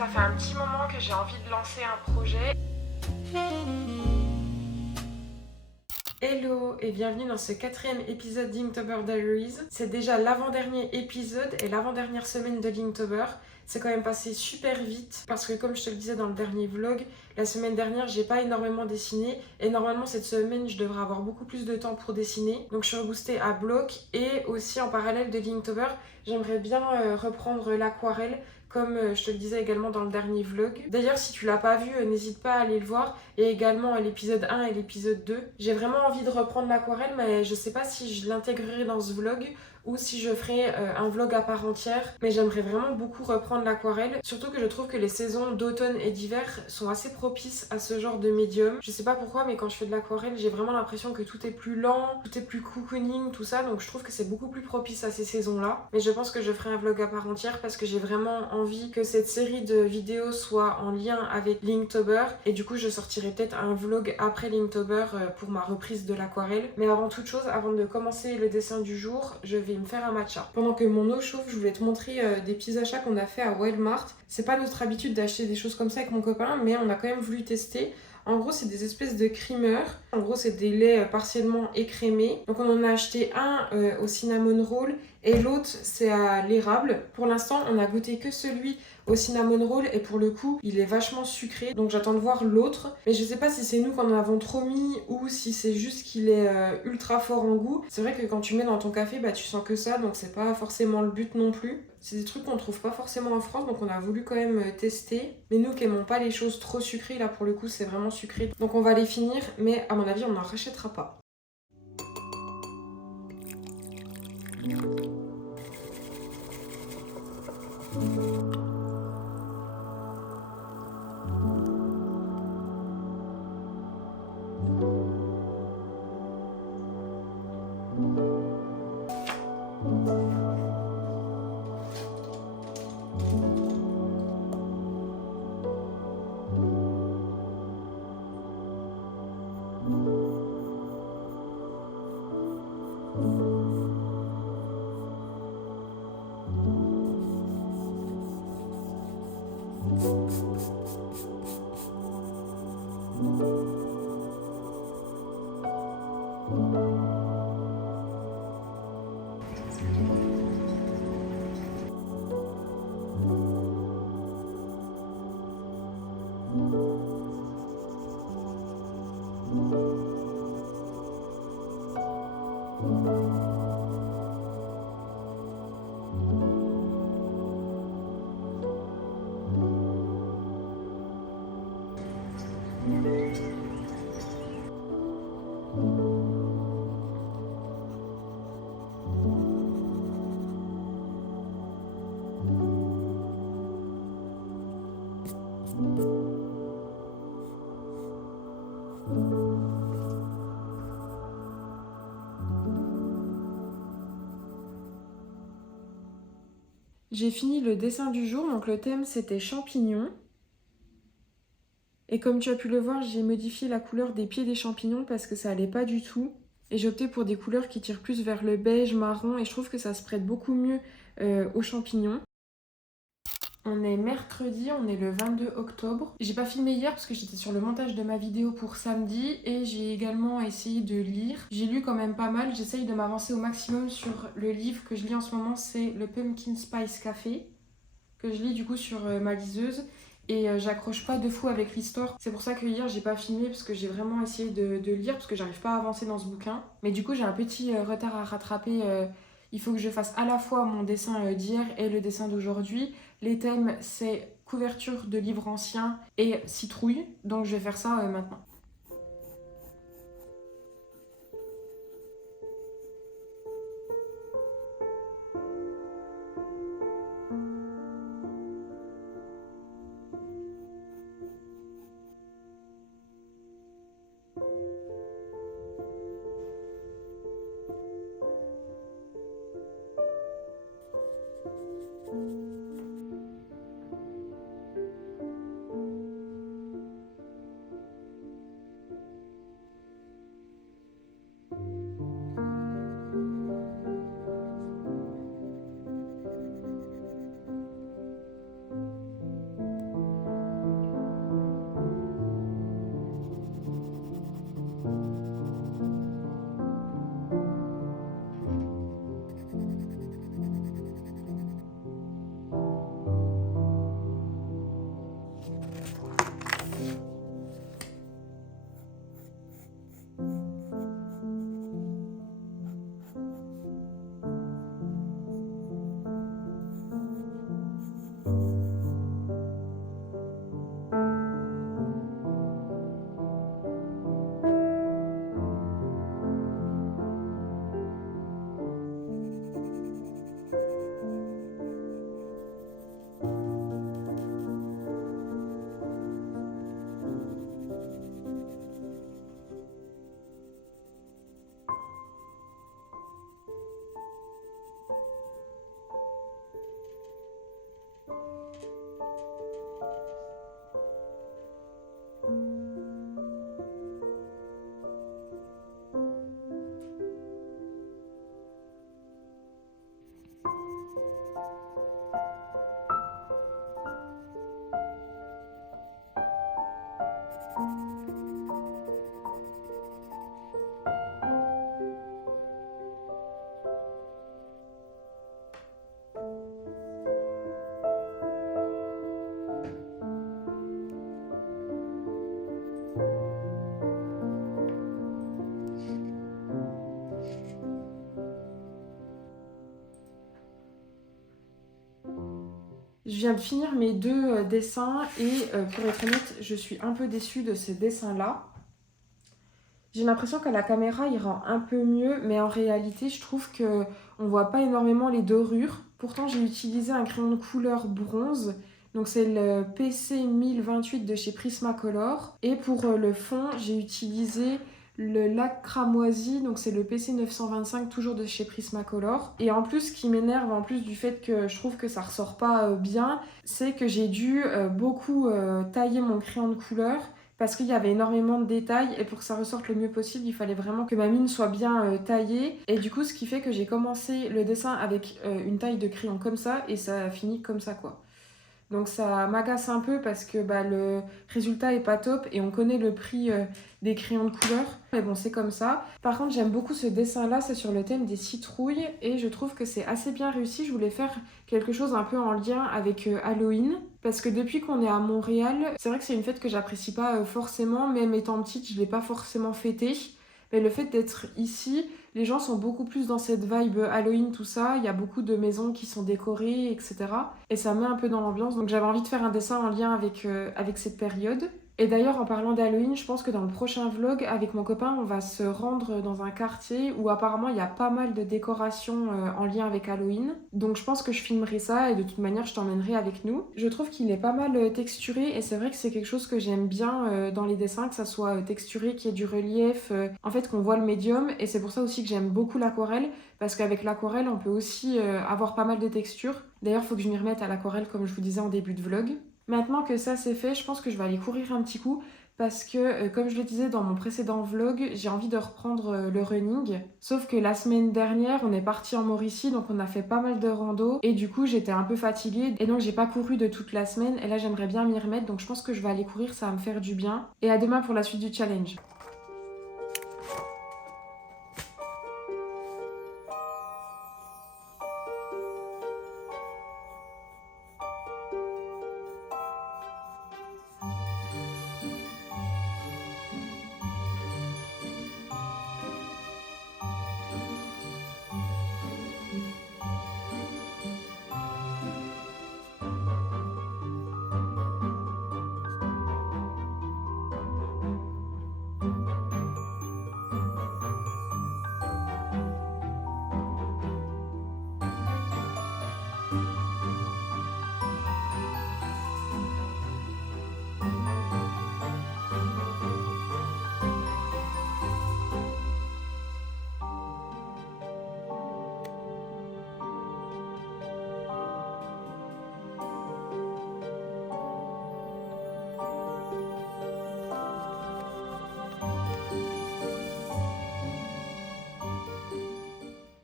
Ça fait un petit moment que j'ai envie de lancer un projet. Hello et bienvenue dans ce 4e épisode d'Inktober Diaries. C'est déjà l'avant-dernier épisode et l'avant-dernière semaine de l'Inktober. C'est quand même passé super vite parce que comme je te le disais dans le dernier vlog, la semaine dernière j'ai pas énormément dessiné et normalement cette semaine je devrais avoir beaucoup plus de temps pour dessiner. Donc je suis reboostée à bloc et aussi en parallèle de l'Inktober, j'aimerais bien reprendre l'aquarelle comme je te le disais également dans le dernier vlog. D'ailleurs si tu l'as pas vu, n'hésite pas à aller le voir et également l'épisode 1 et l'épisode 2. J'ai vraiment envie de reprendre l'aquarelle mais je sais pas si je l'intégrerai dans ce vlog ou si je ferai un vlog à part entière. Mais j'aimerais vraiment beaucoup reprendre l'aquarelle. Surtout que je trouve que les saisons d'automne et d'hiver sont assez propices à ce genre de médium. Je sais pas pourquoi, mais quand je fais de l'aquarelle, j'ai vraiment l'impression que tout est plus lent, tout est plus cocooning, tout ça. Donc je trouve que c'est beaucoup plus propice à ces saisons-là. Mais je pense que je ferai un vlog à part entière parce que j'ai vraiment envie que cette série de vidéos soit en lien avec l'Inktober. Et du coup, je sortirai peut-être un vlog après l'Inktober pour ma reprise de l'aquarelle. Mais avant toute chose, avant de commencer le dessin du jour, je vais me faire un matcha. Pendant que mon eau chauffe, je voulais te montrer des petits achats qu'on a fait à Walmart. C'est pas notre habitude d'acheter des choses comme ça avec mon copain, mais on a quand même voulu tester. En gros, c'est des espèces de creamers. En gros, c'est des laits partiellement écrémés. Donc, on en a acheté un au cinnamon roll et l'autre, c'est à l'érable. Pour l'instant, on a goûté que celui au cinnamon roll et pour le coup, il est vachement sucré. Donc, j'attends de voir l'autre. Mais je sais pas si c'est nous qui en avons trop mis ou si c'est juste qu'il est ultra fort en goût. C'est vrai que quand tu mets dans ton café, bah, tu sens que ça. Donc, c'est pas forcément le but non plus. C'est des trucs qu'on trouve pas forcément en France, donc on a voulu quand même tester. Mais nous qui aimons pas les choses trop sucrées, là pour le coup c'est vraiment sucré. Donc on va les finir, mais à mon avis on n'en rachètera pas. J'ai fini le dessin du jour, donc le thème c'était champignons. Et comme tu as pu le voir, j'ai modifié la couleur des pieds des champignons parce que ça allait pas du tout. Et j'ai opté pour des couleurs qui tirent plus vers le beige, marron, et je trouve que ça se prête beaucoup mieux aux champignons. On est mercredi, on est le 22 octobre. J'ai pas filmé hier parce que j'étais sur le montage de ma vidéo pour samedi et j'ai également essayé de lire. J'ai lu quand même pas mal, j'essaye de m'avancer au maximum sur le livre que je lis en ce moment, c'est le Pumpkin Spice Café, que je lis du coup sur ma liseuse. Et j'accroche pas de fou avec l'histoire. C'est pour ça que hier j'ai pas filmé parce que j'ai vraiment essayé de lire parce que j'arrive pas à avancer dans ce bouquin. Mais du coup j'ai un petit retard à rattraper. Il faut que je fasse à la fois mon dessin d'hier et le dessin d'aujourd'hui. Les thèmes c'est couverture de livres anciens et citrouille. Donc je vais faire ça maintenant. Je viens de finir mes 2 dessins et pour être honnête, je suis un peu déçue de ces dessins-là. J'ai l'impression qu'à la caméra, il rend un peu mieux, mais en réalité, je trouve qu'on voit pas énormément les dorures. Pourtant, j'ai utilisé un crayon de couleur bronze. Donc c'est le PC 1028 de chez Prismacolor. Et pour le fond, j'ai utilisé le lac cramoisi, donc c'est le PC 925 toujours de chez Prismacolor. Et en plus, ce qui m'énerve, en plus du fait que je trouve que ça ressort pas bien, c'est que j'ai dû beaucoup tailler mon crayon de couleur parce qu'il y avait énormément de détails et pour que ça ressorte le mieux possible, il fallait vraiment que ma mine soit bien taillée. Et du coup, ce qui fait que j'ai commencé le dessin avec une taille de crayon comme ça et ça a fini comme ça, quoi. Donc ça m'agace un peu parce que le résultat est pas top et on connaît le prix des crayons de couleur. Mais bon, c'est comme ça. Par contre, j'aime beaucoup ce dessin-là, c'est sur le thème des citrouilles et je trouve que c'est assez bien réussi. Je voulais faire quelque chose un peu en lien avec Halloween parce que depuis qu'on est à Montréal, c'est vrai que c'est une fête que j'apprécie pas forcément, même étant petite, je l'ai pas forcément fêtée. Mais le fait d'être ici, les gens sont beaucoup plus dans cette vibe Halloween, tout ça. Il y a beaucoup de maisons qui sont décorées, etc. Et ça met un peu dans l'ambiance. Donc j'avais envie de faire un dessin en lien avec cette période. Et d'ailleurs, en parlant d'Halloween, je pense que dans le prochain vlog, avec mon copain, on va se rendre dans un quartier où apparemment il y a pas mal de décorations en lien avec Halloween. Donc je pense que je filmerai ça et de toute manière, je t'emmènerai avec nous. Je trouve qu'il est pas mal texturé et c'est vrai que c'est quelque chose que j'aime bien dans les dessins, que ça soit texturé, qu'il y ait du relief, en fait qu'on voit le médium. Et c'est pour ça aussi que j'aime beaucoup l'aquarelle, parce qu'avec l'aquarelle, on peut aussi avoir pas mal de textures. D'ailleurs, il faut que je m'y remette à l'aquarelle comme je vous disais en début de vlog. Maintenant que ça c'est fait, je pense que je vais aller courir un petit coup parce que, comme je le disais dans mon précédent vlog, j'ai envie de reprendre le running. Sauf que la semaine dernière, on est parti en Mauricie, donc on a fait pas mal de rando. Et du coup, j'étais un peu fatiguée. Et donc, j'ai pas couru de toute la semaine. Et là, j'aimerais bien m'y remettre. Donc, je pense que je vais aller courir, ça va me faire du bien. Et à demain pour la suite du challenge.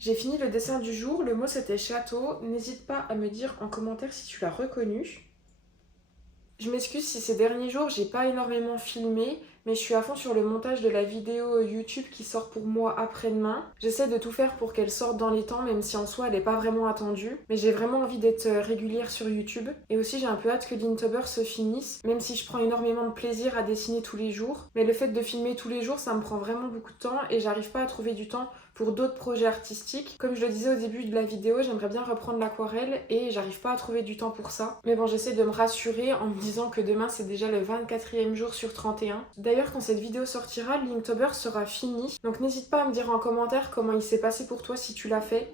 J'ai fini le dessin du jour, le mot c'était château. N'hésite pas à me dire en commentaire si tu l'as reconnu. Je m'excuse si ces derniers jours j'ai pas énormément filmé, mais je suis à fond sur le montage de la vidéo YouTube qui sort pour moi après-demain. J'essaie de tout faire pour qu'elle sorte dans les temps, même si en soi elle est pas vraiment attendue. Mais j'ai vraiment envie d'être régulière sur YouTube. Et aussi j'ai un peu hâte que l'Inktober se finisse, même si je prends énormément de plaisir à dessiner tous les jours. Mais le fait de filmer tous les jours, ça me prend vraiment beaucoup de temps et j'arrive pas à trouver du temps pour d'autres projets artistiques. Comme je le disais au début de la vidéo, j'aimerais bien reprendre l'aquarelle et j'arrive pas à trouver du temps pour ça. Mais bon, j'essaie de me rassurer en me disant que demain c'est déjà le 24e jour sur 31. D'ailleurs, quand cette vidéo sortira, l'Inktober sera fini. Donc n'hésite pas à me dire en commentaire comment il s'est passé pour toi si tu l'as fait.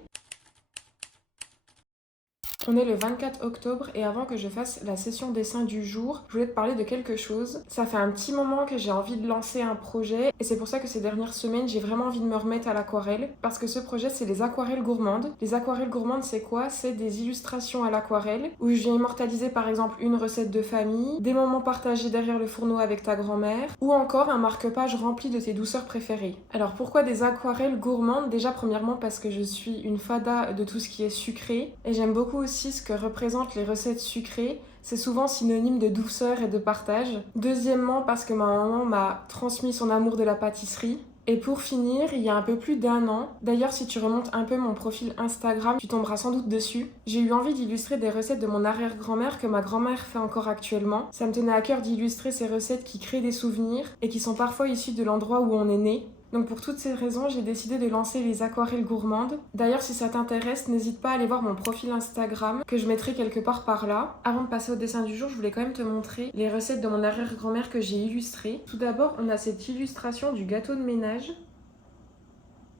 On est le 24 octobre et avant que je fasse la session dessin du jour, je voulais te parler de quelque chose. Ça fait un petit moment que j'ai envie de lancer un projet et c'est pour ça que ces dernières semaines, j'ai vraiment envie de me remettre à l'aquarelle parce que ce projet, c'est les aquarelles gourmandes. Les aquarelles gourmandes, c'est quoi? C'est des illustrations à l'aquarelle où je viens immortaliser par exemple une recette de famille, des moments partagés derrière le fourneau avec ta grand-mère ou encore un marque-page rempli de tes douceurs préférées. Alors pourquoi des aquarelles gourmandes? Déjà premièrement parce que je suis une fada de tout ce qui est sucré et j'aime beaucoup aussi ce que représentent les recettes sucrées, c'est souvent synonyme de douceur et de partage. Deuxièmement, parce que ma maman m'a transmis son amour de la pâtisserie. Et pour finir, il y a un peu plus d'1 an, d'ailleurs si tu remontes un peu mon profil Instagram, tu tomberas sans doute dessus, j'ai eu envie d'illustrer des recettes de mon arrière-grand-mère que ma grand-mère fait encore actuellement. Ça me tenait à cœur d'illustrer ces recettes qui créent des souvenirs et qui sont parfois issues de l'endroit où on est né. Donc pour toutes ces raisons, j'ai décidé de lancer les aquarelles gourmandes. D'ailleurs, si ça t'intéresse, n'hésite pas à aller voir mon profil Instagram que je mettrai quelque part par là. Avant de passer au dessin du jour, je voulais quand même te montrer les recettes de mon arrière-grand-mère que j'ai illustrées. Tout d'abord, on a cette illustration du gâteau de ménage.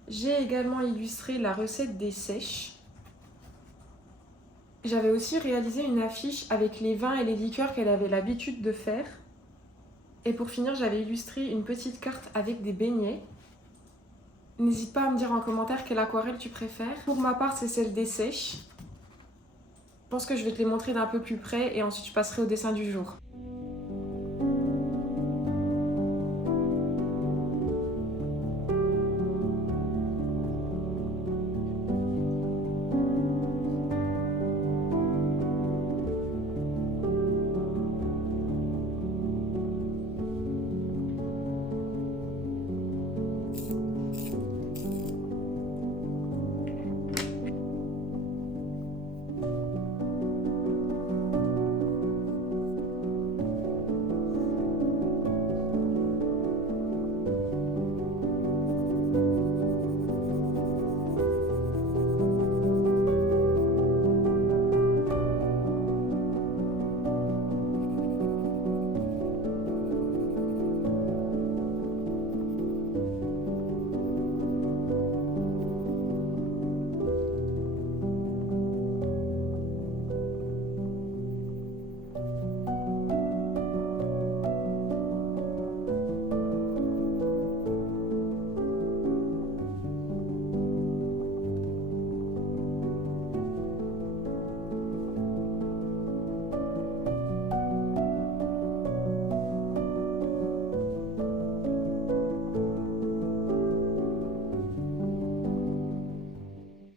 J'ai également illustré la recette des sèches. J'avais aussi réalisé une affiche avec les vins et les liqueurs qu'elle avait l'habitude de faire. Et pour finir, j'avais illustré une petite carte avec des beignets. N'hésite pas à me dire en commentaire quelle aquarelle tu préfères. Pour ma part, c'est celle des sèches. Je pense que je vais te les montrer d'un peu plus près et ensuite je passerai au dessin du jour.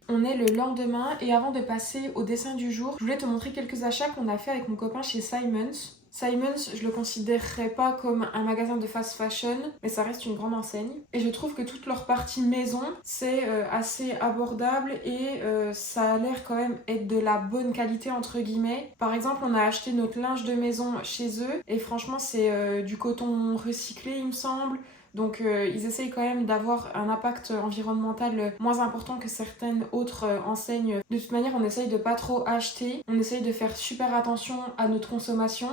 On est le lendemain et avant de passer au dessin du jour, je voulais te montrer quelques achats qu'on a fait avec mon copain chez Simons. Simons, je le considérerais pas comme un magasin de fast fashion, mais ça reste une grande enseigne. Et je trouve que toute leur partie maison, c'est assez abordable et ça a l'air quand même être de la bonne qualité entre guillemets. Par exemple, on a acheté notre linge de maison chez eux et franchement, c'est du coton recyclé, il me semble. Donc ils essayent quand même d'avoir un impact environnemental moins important que certaines autres enseignes. De toute manière, on essaye de pas trop acheter, on essaye de faire super attention à notre consommation.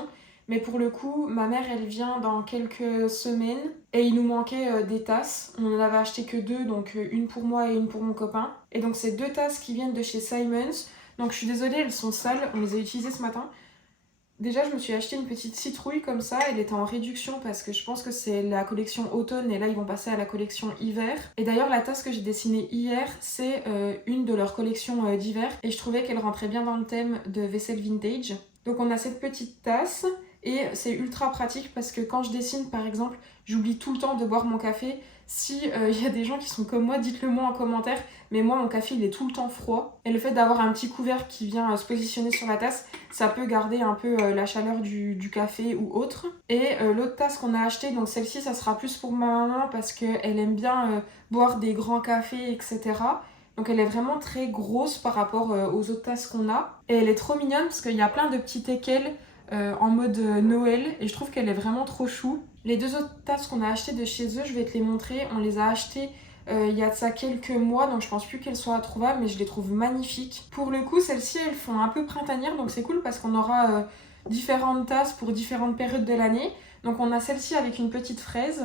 Mais pour le coup, ma mère, elle vient dans quelques semaines et il nous manquait des tasses. On en avait acheté que 2, donc une pour moi et une pour mon copain. Et donc c'est 2 tasses qui viennent de chez Simons. Donc je suis désolée, elles sont sales, on les a utilisées ce matin. Déjà, je me suis acheté une petite citrouille comme ça, elle était en réduction parce que je pense que c'est la collection automne et là ils vont passer à la collection hiver. Et d'ailleurs, la tasse que j'ai dessinée hier, c'est une de leurs collections d'hiver et je trouvais qu'elle rentrait bien dans le thème de vaisselle vintage. Donc on a cette petite tasse et c'est ultra pratique parce que quand je dessine par exemple, j'oublie tout le temps de boire mon café. Si y a des gens qui sont comme moi, dites-le moi en commentaire, mais moi mon café il est tout le temps froid et le fait d'avoir un petit couvercle qui vient se positionner sur la tasse, ça peut garder un peu la chaleur du café ou autre. Et l'autre tasse qu'on a achetée, donc celle-ci ça sera plus pour ma maman parce qu'elle aime bien boire des grands cafés, etc. Donc elle est vraiment très grosse par rapport aux autres tasses qu'on a. Et elle est trop mignonne parce qu'il y a plein de petits teckels en mode Noël et je trouve qu'elle est vraiment trop chou. Les 2 autres tasses qu'on a achetées de chez eux, je vais te les montrer. On les a achetées il y a de ça quelques mois, donc je pense plus qu'elles soient trouvables, mais je les trouve magnifiques. Pour le coup, celles-ci, elles font un peu printanières, donc c'est cool parce qu'on aura différentes tasses pour différentes périodes de l'année. Donc on a celle-ci avec une petite fraise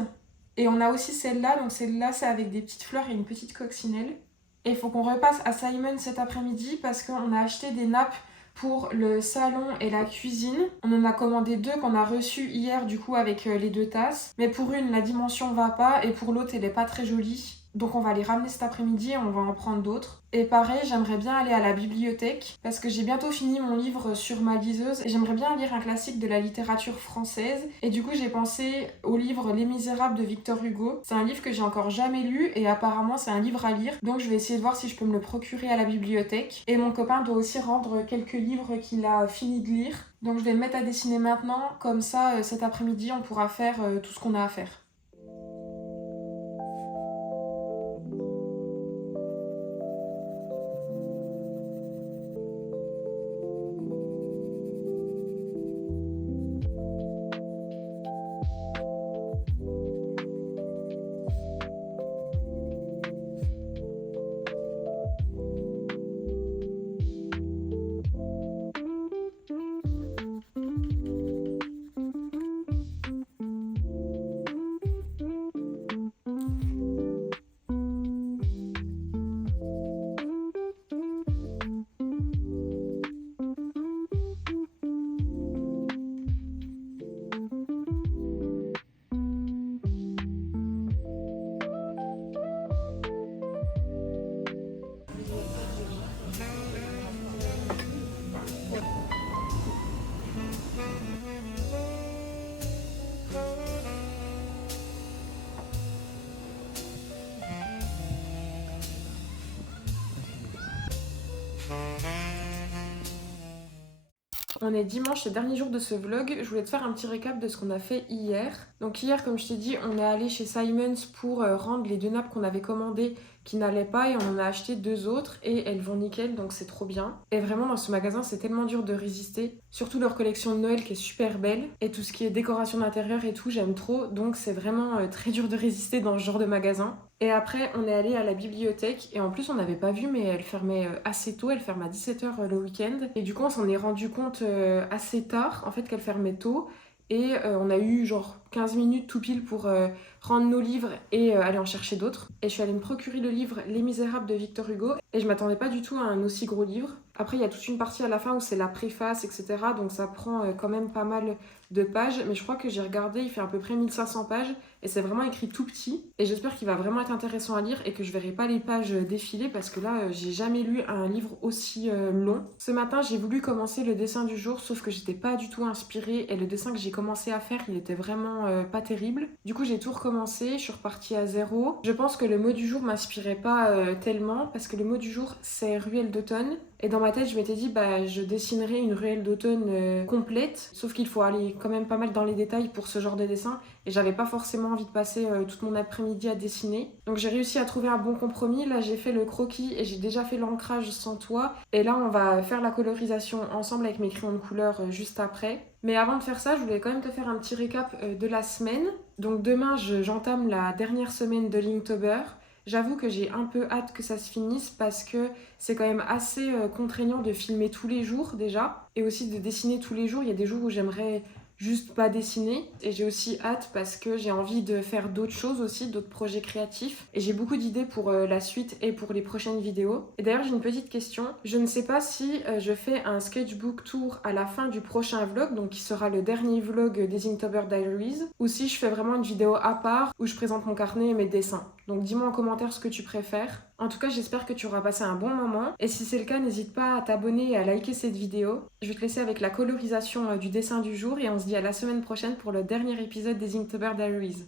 et on a aussi celle-là. Donc celle-là, c'est avec des petites fleurs et une petite coccinelle. Et il faut qu'on repasse à Simon cet après-midi parce qu'on a acheté des nappes pour le salon et la cuisine. On en a commandé 2 qu'on a reçues hier du coup avec les 2 tasses. Mais pour une, la dimension va pas et pour l'autre, elle est pas très jolie. Donc on va les ramener cet après-midi et on va en prendre d'autres. Et pareil, j'aimerais bien aller à la bibliothèque parce que j'ai bientôt fini mon livre sur ma liseuse et j'aimerais bien lire un classique de la littérature française. Et du coup, j'ai pensé au livre Les Misérables de Victor Hugo. C'est un livre que j'ai encore jamais lu et apparemment c'est un livre à lire. Donc je vais essayer de voir si je peux me le procurer à la bibliothèque. Et mon copain doit aussi rendre quelques livres qu'il a fini de lire. Donc je vais le mettre à dessiner maintenant. Comme ça, cet après-midi, on pourra faire tout ce qu'on a à faire. On est dimanche, c'est le dernier jour de ce vlog. Je voulais te faire un petit récap de ce qu'on a fait hier. Donc hier, comme je t'ai dit, on est allé chez Simons pour rendre les 2 nappes qu'on avait commandées qui n'allaient pas et on en a acheté 2 autres et elles vont nickel, donc c'est trop bien. Et vraiment dans ce magasin, c'est tellement dur de résister. Surtout leur collection de Noël qui est super belle et tout ce qui est décoration d'intérieur et tout, j'aime trop. Donc c'est vraiment très dur de résister dans ce genre de magasin. Et après, on est allé à la bibliothèque et en plus, on n'avait pas vu, mais elle fermait assez tôt. Elle ferme à 17h le week-end. Et du coup, on s'en est rendu compte assez tard, en fait, qu'elle fermait tôt. Et on a eu genre 15 minutes tout pile pour rendre nos livres et aller en chercher d'autres. Et je suis allée me procurer le livre Les Misérables de Victor Hugo. Et je m'attendais pas du tout à un aussi gros livre. Après, il y a toute une partie à la fin où c'est la préface, etc. Donc ça prend quand même pas mal de pages. Mais je crois que j'ai regardé, il fait à peu près 1500 pages. Et c'est vraiment écrit tout petit. Et j'espère qu'il va vraiment être intéressant à lire et que je verrai pas les pages défiler parce que là, j'ai jamais lu un livre aussi long. Ce matin, j'ai voulu commencer le dessin du jour, sauf que j'étais pas du tout inspirée. Et le dessin que j'ai commencé à faire, il était vraiment pas terrible. Du coup, j'ai tout recommencé, je suis repartie à zéro. Je pense que le mot du jour m'inspirait pas tellement parce que le mot du jour, c'est ruelle d'automne. Et dans ma tête, je m'étais dit, bah, je dessinerai une ruelle d'automne complète, sauf qu'il faut aller quand même pas mal dans les détails pour ce genre de dessin, et j'avais pas forcément envie de passer toute mon après-midi à dessiner. Donc j'ai réussi à trouver un bon compromis. Là, j'ai fait le croquis et j'ai déjà fait l'ancrage sans toit. Et là, on va faire la colorisation ensemble avec mes crayons de couleur juste après. Mais avant de faire ça, je voulais quand même te faire un petit récap de la semaine. Donc demain, j'entame la dernière semaine de Linktober. J'avoue que j'ai un peu hâte que ça se finisse parce que c'est quand même assez contraignant de filmer tous les jours déjà et aussi de dessiner tous les jours. Il y a des jours où j'aimerais juste pas dessiner et j'ai aussi hâte parce que j'ai envie de faire d'autres choses aussi, d'autres projets créatifs et j'ai beaucoup d'idées pour la suite et pour les prochaines vidéos. Et d'ailleurs j'ai une petite question, je ne sais pas si je fais un sketchbook tour à la fin du prochain vlog, donc qui sera le dernier vlog des Inktober Diaries, ou si je fais vraiment une vidéo à part où je présente mon carnet et mes dessins. Donc dis-moi en commentaire ce que tu préfères. En tout cas, j'espère que tu auras passé un bon moment. Et si c'est le cas, n'hésite pas à t'abonner et à liker cette vidéo. Je vais te laisser avec la colorisation du dessin du jour et on se dit à la semaine prochaine pour le dernier épisode des Inktober Diaries.